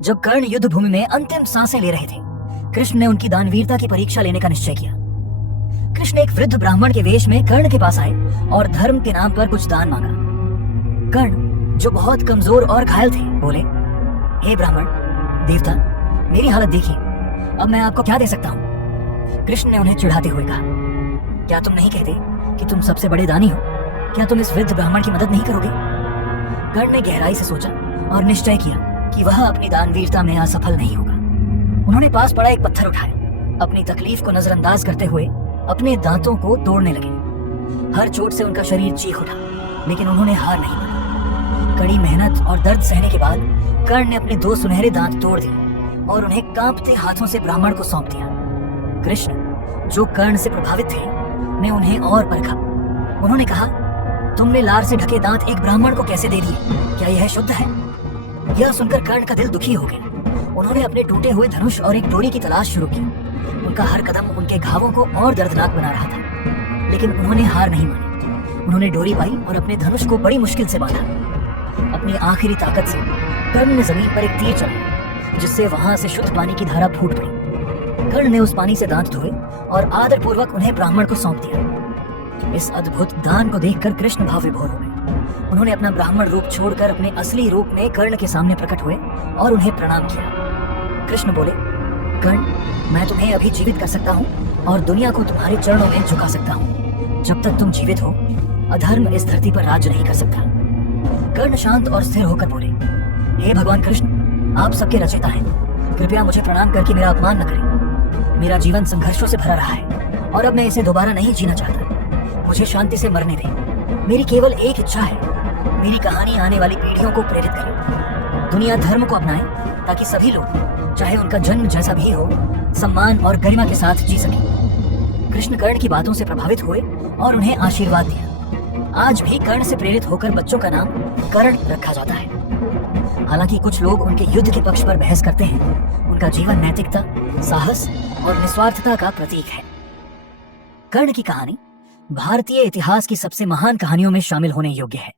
जब कर्ण युद्ध भूमि में अंतिम सांसें ले रहे थे, कृष्ण ने उनकी दानवीरता की परीक्षा लेने का निश्चय किया। कृष्ण एक वृद्ध ब्राह्मण के वेश में कर्ण के पास आए और धर्म के नाम पर कुछ दान मांगा। कर्ण, जो बहुत कमजोर और घायल थे, बोले, हे ब्राह्मण देवता, मेरी हालत देखिए, अब मैं आपको क्या दे सकता हूँ? कृष्ण ने उन्हें चिढ़ाते हुए कहा, क्या तुम नहीं कहते कि तुम सबसे बड़े दानी हो? क्या तुम इस वृद्ध ब्राह्मण की मदद नहीं करोगे? कर्ण ने गहराई से सोचा और निश्चय किया कि वह अपनी दानवीरता में असफल नहीं होगा। उन्होंने पास पड़ा एक पत्थर उठाया, अपनी तकलीफ को नजरअंदाज करते हुए अपने दांतों को तोड़ने लगे। हर चोट से उनका शरीर चीख उठा, लेकिन उन्होंने हार नहीं मानी। कड़ी मेहनत और दर्द सहने के बाद कर्ण ने अपने 2 सुनहरे दांत तोड़ दिए और उन्हें कांपते हाथों से ब्राह्मण को सौंप दिया। कृष्ण, जो कर्ण से प्रभावित थे, ने उन्हें और परखा। उन्होंने कहा, तुमने लार से ढके दांत एक ब्राह्मण को कैसे दे दिए? क्या यह शुद्ध है? यह सुनकर कर्ण का दिल दुखी हो गया। उन्होंने अपने टूटे हुए धनुष और एक डोरी की तलाश शुरू की। उनका हर कदम उनके घावों को और दर्दनाक बना रहा था, लेकिन उन्होंने हार नहीं मानी। उन्होंने डोरी पाई और अपने धनुष को बड़ी मुश्किल से बांधा। अपनी आखिरी ताकत से कर्ण ने जमीन पर एक तीर चलाया, जिससे वहां से शुद्ध पानी की धारा फूट पड़ी। कर्ण ने उस पानी से दांत धोए और आदरपूर्वक उन्हें ब्राह्मण को सौंप दिया। इस अद्भुत दान को देखकर कृष्ण भाव विभोर हो गए। उन्होंने अपना ब्राह्मण रूप छोड़कर अपने असली रूप में कर्ण के सामने प्रकट हुए और उन्हें प्रणाम किया। कृष्ण बोले, कर्ण, मैं तुम्हें अभी जीवित कर सकता हूँ और दुनिया को तुम्हारे चरणों में झुका सकता हूँ। जब तक तुम जीवित हो, अधर्म इस धरती पर राज्य नहीं कर सकता। कर्ण शांत और स्थिर होकर बोले, हे भगवान कृष्ण, आप सबके रचयिता हैं, कृपया मुझे प्रणाम करके मेरा अपमान न करें। मेरा जीवन संघर्षों से भरा रहा है और अब मैं इसे दोबारा नहीं जीना चाहता। मुझे शांति से मरने दें। मेरी केवल एक इच्छा है, मेरी कहानी आने वाली पीढ़ियों को प्रेरित करे। दुनिया धर्म को अपनाए ताकि सभी लोग, चाहे उनका जन्म जैसा भी हो, सम्मान और गरिमा के साथ जी सके। कृष्ण कर्ण की बातों से प्रभावित हुए और उन्हें आशीर्वाद दिया। आज भी कर्ण से प्रेरित होकर बच्चों का नाम कर्ण रखा जाता है। हालांकि कुछ लोग उनके युद्ध के पक्ष पर बहस करते हैं, उनका जीवन नैतिकता, साहस और निस्वार्थता का प्रतीक है। कर्ण की कहानी भारतीय इतिहास की सबसे महान कहानियों में शामिल होने योग्य है।